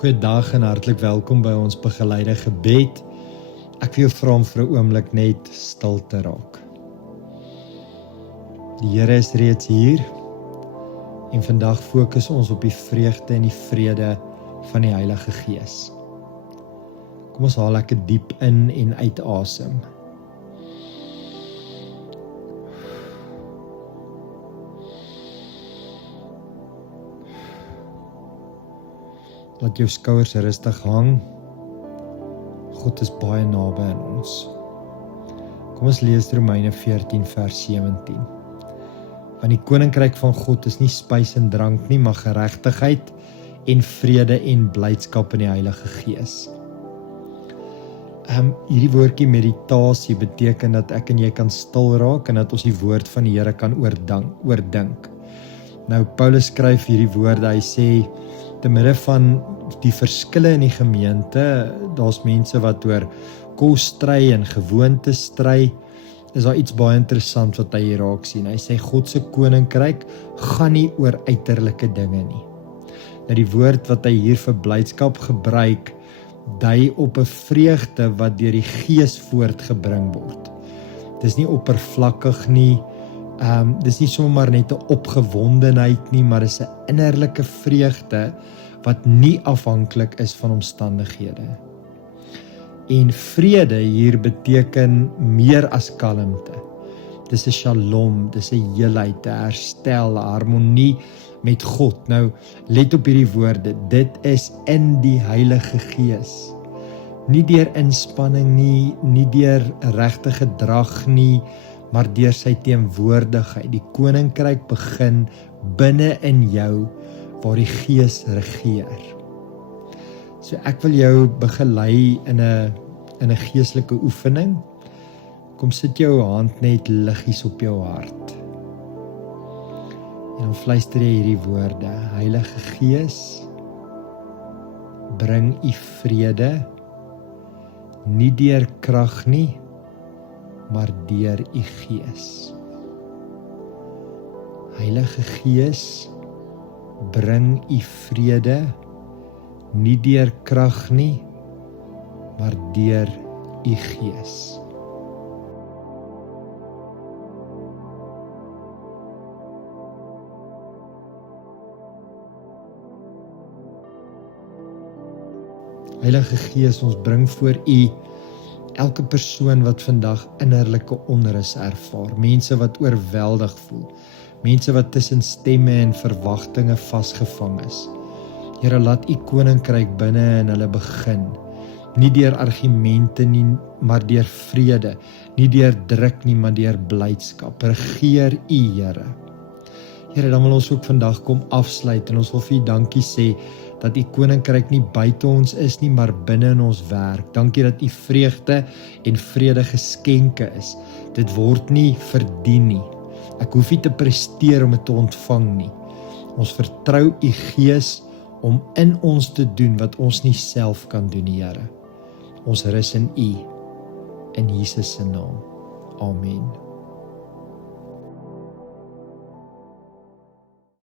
Goeiedag en hartlik welkom by ons begeleide gebed. Ek wil jou vra om vir 'n oomblik net stil te raak. Die Here is reeds hier en vandag fokus ons op die vreugde en die vrede van die Heilige Gees. Kom ons haal lekker diep in en uit asem. Laat jou skouers rustig hang. God is baie naby aan ons. Kom ons lees Romeine 14 vers 17. Want die koninkryk van God is nie spys en drank nie, maar geregtigheid en vrede en blydskap in die Heilige Gees. Hierdie woordjie meditasie beteken dat ek en jy kan stil raak en dat ons die woord van die Here kan oordink. Nou Paulus skryf hierdie woorde, hy sê te midde van die verskille in die gemeente, daar's mense wat oor kos stry en gewoontes stry, is daar iets baie interessant wat hy hier raak sien. Hy sê God se koninkryk gaan nie oor uiterlike dinge nie. Nou die woord wat hy hier vir blydskap gebruik, dui op 'n vreugde wat deur die Gees voortgebring word. Dis nie oppervlakkig nie, dis nie sommer net 'n opgewondenheid nie, maar dis 'n innerlike vreugde wat nie afhanklik is van omstandighede. En vrede hier beteken meer as kalmte. Dis 'n shalom, dis 'n heelheid, 'n herstel, 'n harmonie met God. Nou, let op hierdie woorde, dit is in die Heilige Gees. Nie deur inspanning nie, nie deur regte gedrag nie, maar deur sy teenwoordigheid. Die koninkryk begin binne in jou, waar die Gees regeer. So ek wil jou begelei in 'n geestelike oefening. Kom sit jou hand net liggies op jou hart. En dan fluister jy hierdie woorde: Heilige Gees, bring u vrede, nie deur krag nie, maar deur u Gees. Heilige Gees, bring u vrede, nie deur krag nie, maar deur u Gees. Heilige Gees, ons bring voor u elke persoon wat vandag innerlike onrus ervaar, mense wat oorweldig voel, mense wat tussen stemme en verwagtinge vasgevang is. Here, laat u koninkryk binne in hulle begin, nie deur argumente nie, maar deur vrede, nie deur druk nie, maar deur blydskap. Regeer u, Here. Here, dan wil ons ook vandag kom afsluit en ons wil vir u dankie sê dat u koninkryk nie buite ons is nie, maar binne in ons werk. Dankie dat u vreugde en vrede geskenke is. Dit word nie verdien nie. Ek hoef nie te presteer om dit te ontvang nie. Ons vertrou u Gees om in ons te doen wat ons nie self kan doen, Here. Ons rus in u, in Jesus se naam. Amen.